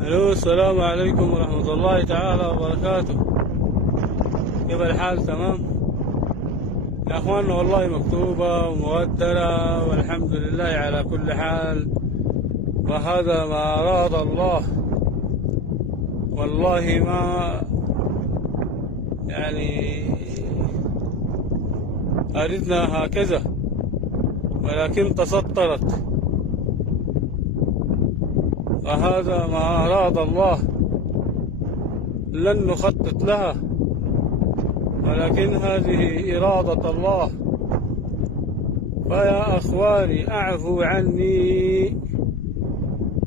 الو، السلام عليكم ورحمة الله تعالى وبركاته. كيف الحال؟ تمام يا اخواننا، والله مكتوبة ومقدرة والحمد لله على كل حال، وهذا ما أراد الله. والله ما يعني أردنا هكذا، ولكن تسطرت، وهذا ما أراد الله. لن نخطط لها، ولكن هذه إرادة الله. فيا أخواني أعفوا عني،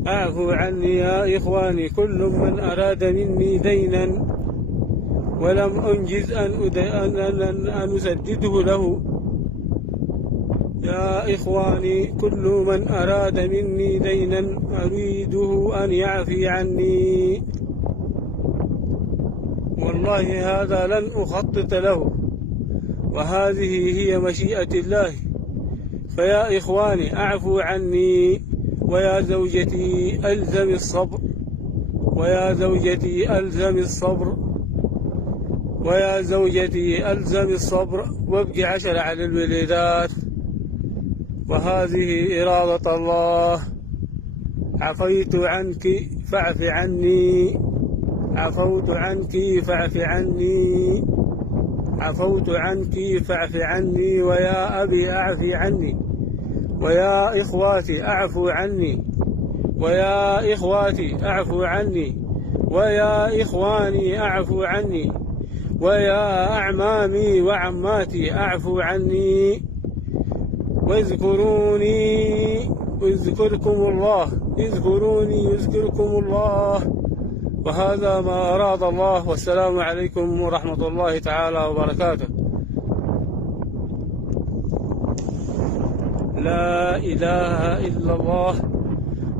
أعفوا عني يا إخواني. كل من أراد مني دينا ولم أنجز أن أسدده له، يا إخواني كل من أراد مني دينا أريده أن يعفي عني. والله هذا لن أخطط له، وهذه هي مشيئة الله. فيا إخواني أعفوا عني، ويا زوجتي ألزم الصبر، ويا زوجتي ألزم الصبر، ويا زوجتي ألزم الصبر، وابقي 10 على الوليدات. وهذه إرادة الله. عفيت عنك فاعف عني، عفوت عنك فاعف عني، عفوت عنك فاعف عني. ويا أبي أعفي عني، ويا إخواتي أعفوا عني، ويا إخواتي أعفوا عني، ويا إخواني أعفوا عني، ويا أعمامي وعماتي أعفوا عني. واذكروني يذكركم الله، اذكروني يذكركم الله. وهذا ما أراد الله. والسلام عليكم ورحمة الله تعالى وبركاته. لا إله إلا الله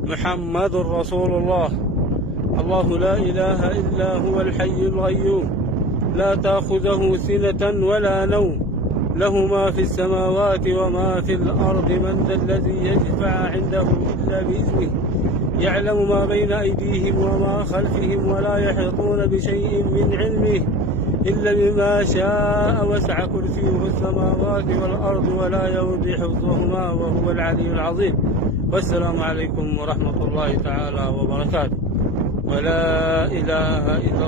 محمد رسول الله. الله لا إله إلا هو الحي القيوم، لا تأخذه سنة ولا نوم، له ما في السماوات وما في الأرض. من ذا الذي يشفع عنده إلا بإذنه، يعلم ما بين أيديهم وما خلفهم، ولا يحيطون بشيء من علمه إلا بما شاء. وسع كرسيه السماوات والأرض ولا يؤوده حفظهما وهو العلي العظيم. والسلام عليكم ورحمة الله تعالى وبركاته. ولا إله إلا